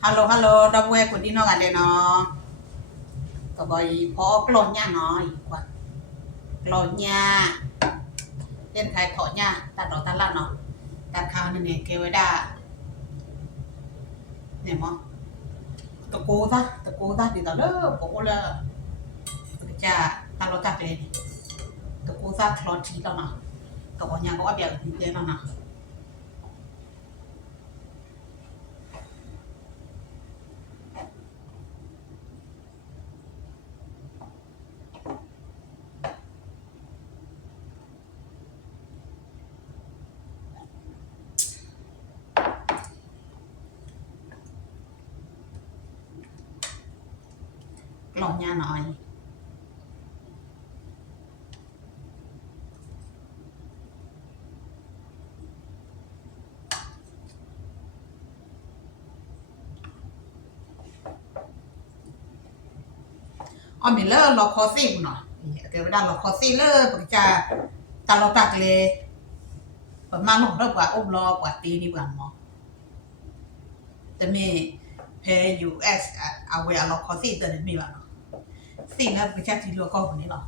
Halo, halo, da bue kudino gade no. Kagoi po klonya no ikwa. Klonya tên khai thọ nha, ta đó ta là nó. Ta khao này nè kêu đa. Nè mo. Ta cô ta thì ta lơ bộ là cha ta lo ta lên. Ta cô ta klon chi đó nó. Có nhà có bia thì thế nó nó. Klon nha nói. Mình lơ lo khó xí nó. Kêu đa lo khó xí lơ bực cha ta lo tạc lê. Bởi mà nó đó quả ôm lo quả tí đi quả mò.แต่มีเพย์ US เอาไว้เอาคอซี่ตัวนี้มีบ้างสิ่งนั้นเป็นแค่ที่รัวก็คนนี้หรอ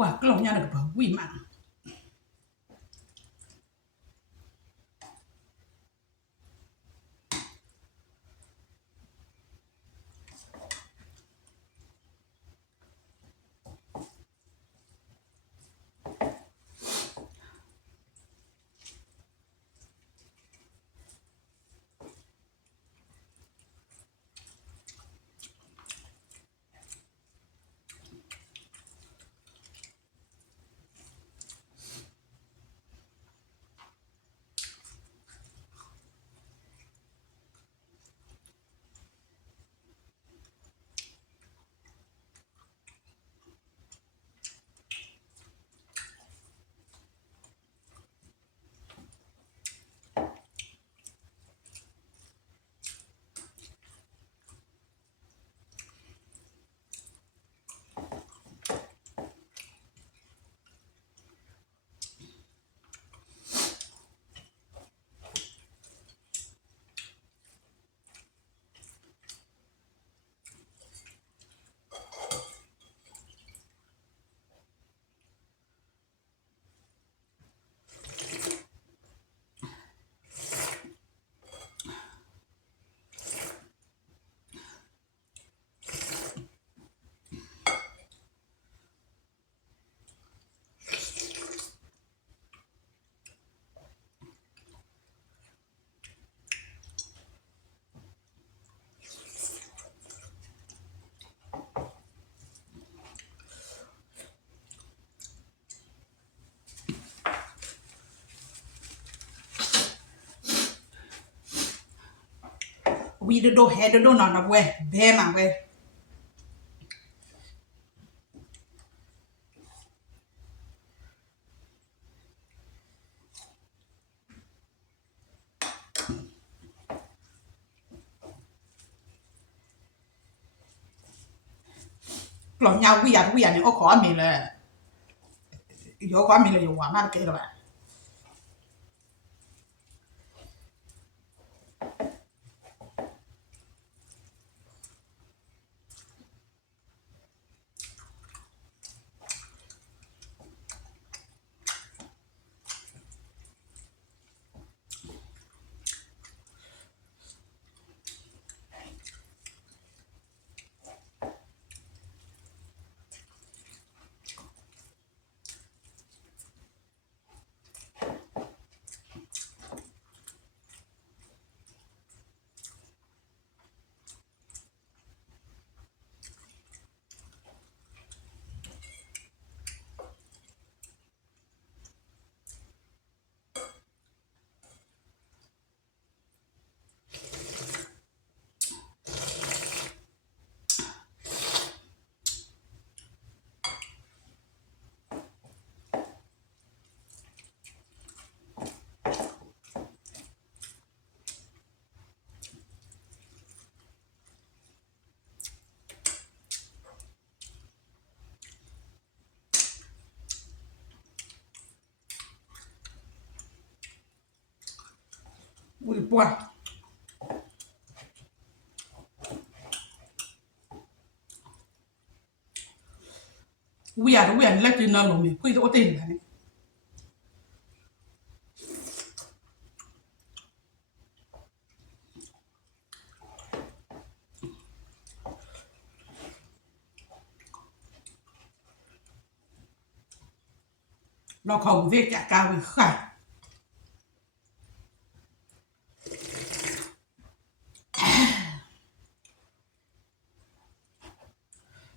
哇，个老娘那个不喂嘛。We do head do not know where, bear my way. กล่องยาวิยาเนี่ยก็ขอมีเลย有ขอมีเลยอยู่ว่ามาเกลือแบบอุ้ยปวดวิยาเล็กจีนนลงมีคุยตัวเต็มเลยเราเขาเรียกจากการวิค่ะ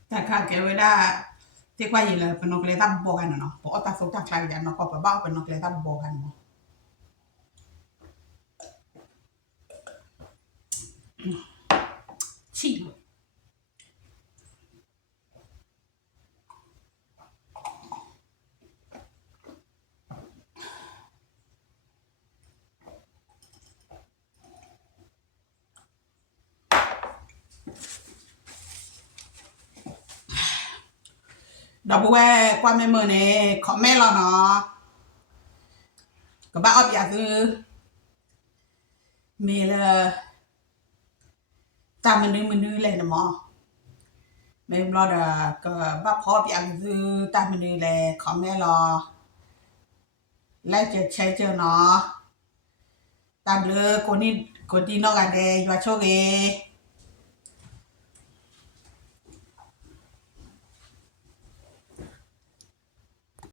แต่ข้าแกไว้ได้ที่ว่าอย่างไรเป็นนกเลยตั้มโบกันเนาะเพราะตาสุตาใครอย่างนกก็ไปบ้าเป็นนกเลยตั้มโบกันเนาะชิลดับเบิ้ลความไม่เมื่อเนี่ยคอมเมนต์เราเนาะก็บ้าอดอยากคือมีเลยตามมันนึงเลยนะหมอ ไม่รอดก็บ้าพอพี่อังซื้อตามมือแลขอแม่รอแล้วจะใช้เจอเนาะตามเลยคนนี้นอกกันแดยว่าโชคเอ